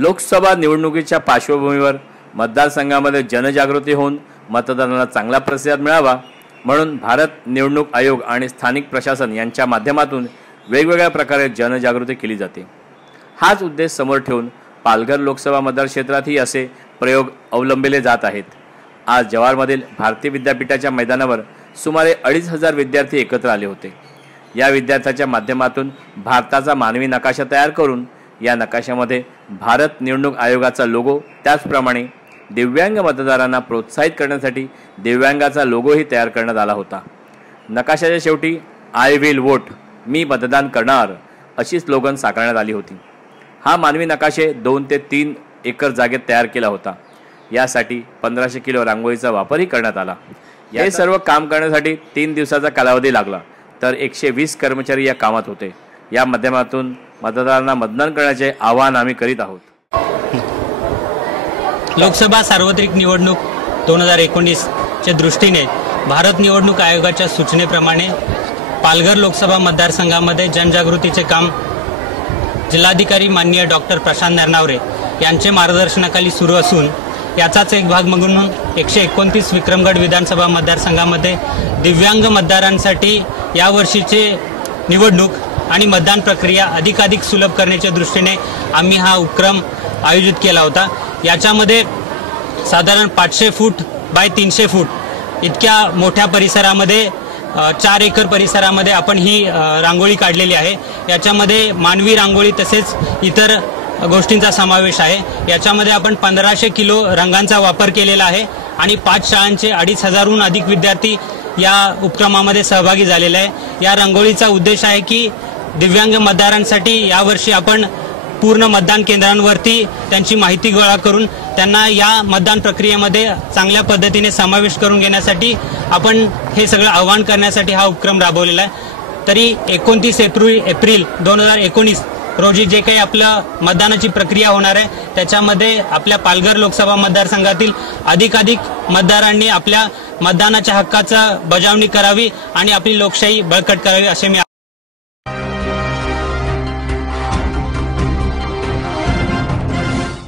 लोकसभा निवडणुकीच्या पार्श्वभूमीवर मतदारसंघामध्ये जनजागृती होऊन मतदारांना चांगला प्रतिसाद मिळावा म्हणून भारत निवडणूक आयोग आणि स्थानिक प्रशासन यांच्या माध्यमातून वेगवेगळ्या प्रकारे जनजागृती केली जाते। हाच उद्देश समोर ठेवून पालघर लोकसभा मतदारक्षेत्रातही असे प्रयोग अवलंबिले जात आहेत। आज जव्हारमधील भारतीय विद्यापीठाच्या मैदानावर सुमारे 2,500 विद्यार्थी एकत्र आले होते। या विद्यार्थ्यांच्या माध्यमातून भारताचा मानवी नकाशा तयार करून या नकाशामध्ये भारत निवडणूक आयोगाचा लोगो, त्याचप्रमाणे दिव्यांग मतदारांना प्रोत्साहित करण्यासाठी दिव्यांगाचा लोगोही तयार करण्यात आला होता। नकाशाच्या शेवटी आय विल वोट, मी मतदान करणार अशी स्लोगन साकारण्यात आली होती। हा मानवी नकाशे 2 ते 3 एकर जागेत तयार केला होता। यासाठी 1500 किलो रांगोळीचा वापरही करण्यात आला। हे सर्व काम करण्यासाठी 3 दिवसाचा कालावधी लागला, तर 120 कर्मचारी या कामात होते। या माध्यमातून मतदारांना मतदान करण्याचे आवाहन आम्ही करीत आहोत। लोकसभा सार्वत्रिक निवडणूक 2019 च्या दृष्टीने भारत निवडणूक आयोगाच्या सूचनेप्रमाणे पालघर लोकसभा मतदारसंघामध्ये जनजागृतीचे काम जिल्हाधिकारी माननीय डॉक्टर प्रशांत नरनावरे यांचे मार्गदर्शनाखाली सुरू असून याचाच एक भाग म्हणून 129 विक्रमगड विधानसभा मतदारसंघामध्ये दिव्यांग मतदारांसाठी यावर्षीचे निवडणूक आणि मतदान प्रक्रिया अधिकाधिक सुलभ करण्याच्या दृष्टीने आम्ही हा उपक्रम आयोजित केला होता। याच्यामध्ये साधारण 500 फूट बाय 300 फूट इतक्या मोठ्या परिसरामध्ये 4 एकर परिसरामध्ये आपण ही रांगोळी काढलेली आहे। याच्यामध्ये मानवी रांगोळी तसेच इतर गोष्टींचा समावेश आहे। याच्यामध्ये आपण 1500 किलो रंगांचा वापर केलेला आहे आणि 5 शाळांचे 2,500हून अधिक विद्यार्थी या उपक्रमामध्ये सहभागी झालेले आहे। या रांगोळीचा उद्देश आहे की दिव्यांग मतदारांसाठी यावर्षी आपण पूर्ण मतदान केंद्रांवरती त्यांची माहिती गोळा करून त्यांना या मतदान प्रक्रियेमध्ये चांगल्या पद्धतीने समावेश करून घेण्यासाठी आपण हे सगळं आवाहन करण्यासाठी हा उपक्रम राबवलेला आहे। तरी 29 एप्रिल 2019 रोजी जे काही आपलं मतदानाची प्रक्रिया होणार आहे त्याच्यामध्ये आपल्या पालघर लोकसभा मतदारसंघातील अधिकाधिक मतदारांनी आपल्या मतदानाच्या हक्काचा बजावणी करावी आणि आपली लोकशाही बळकट करावी असे मी